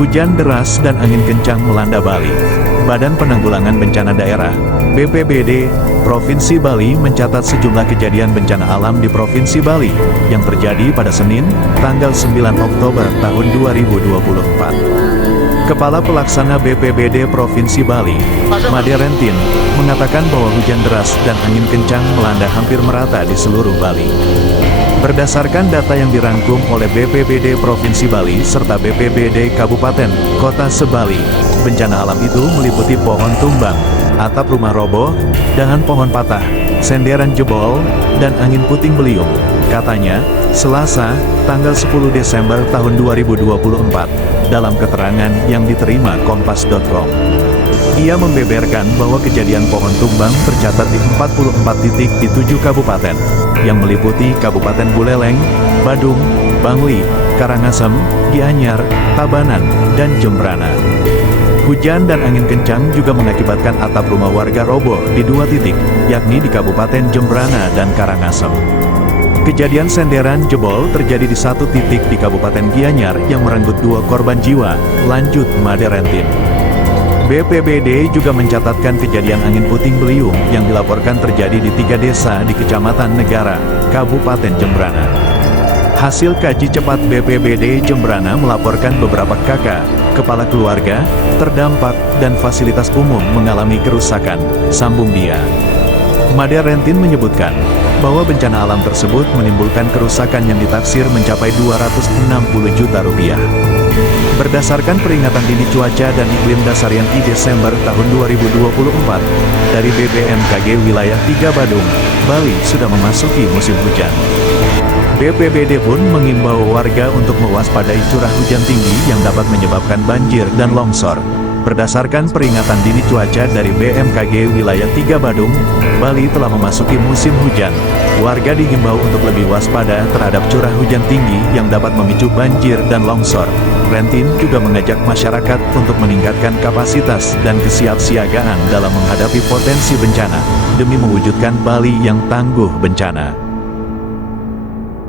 Hujan deras dan angin kencang melanda Bali. Badan Penanggulangan Bencana Daerah, BPBD, Provinsi Bali mencatat sejumlah kejadian bencana alam di Provinsi Bali yang terjadi pada Senin, tanggal 9 Oktober tahun 2024. Kepala Pelaksana BPBD Provinsi Bali, Made Rentin, mengatakan bahwa hujan deras dan angin kencang melanda hampir merata di seluruh Bali. Berdasarkan data yang dirangkum oleh BPBD Provinsi Bali serta BPBD Kabupaten, Kota se-Bali, bencana alam itu meliputi pohon tumbang, atap rumah roboh, dahan pohon patah, senderan jebol, dan angin puting beliung. Katanya, Selasa, tanggal 10 Desember tahun 2024, dalam keterangan yang diterima Kompas.com. Ia membeberkan bahwa kejadian pohon tumbang tercatat di 44 titik di 7 kabupaten, yang meliputi Kabupaten Buleleng, Badung, Bangli, Karangasem, Gianyar, Tabanan, dan Jembrana. Hujan dan angin kencang juga mengakibatkan atap rumah warga roboh di 2 titik, yakni di Kabupaten Jembrana dan Karangasem. Kejadian senderan jebol terjadi di 1 titik di Kabupaten Gianyar yang merenggut 2 korban jiwa, lanjut Made Rentin. BPBD juga mencatatkan kejadian angin puting beliung yang dilaporkan terjadi di 3 desa di Kecamatan Negara, Kabupaten Jembrana. Hasil kaji cepat BPBD Jembrana melaporkan beberapa kakak, kepala keluarga, terdampak, dan fasilitas umum mengalami kerusakan, sambung dia. Made Rentin menyebutkan bahwa bencana alam tersebut menimbulkan kerusakan yang ditaksir mencapai 260 juta rupiah. Berdasarkan peringatan dini cuaca dan iklim dasarian I Desember tahun 2024, dari BMKG wilayah 3 Badung, Bali sudah memasuki musim hujan. BPBD pun mengimbau warga untuk mewaspadai curah hujan tinggi yang dapat menyebabkan banjir dan longsor. Berdasarkan peringatan dini cuaca dari BMKG wilayah 3 Badung, Bali telah memasuki musim hujan. Warga dihimbau untuk lebih waspada terhadap curah hujan tinggi yang dapat memicu banjir dan longsor. Rentin juga mengajak masyarakat untuk meningkatkan kapasitas dan kesiapsiagaan dalam menghadapi potensi bencana, demi mewujudkan Bali yang tangguh bencana.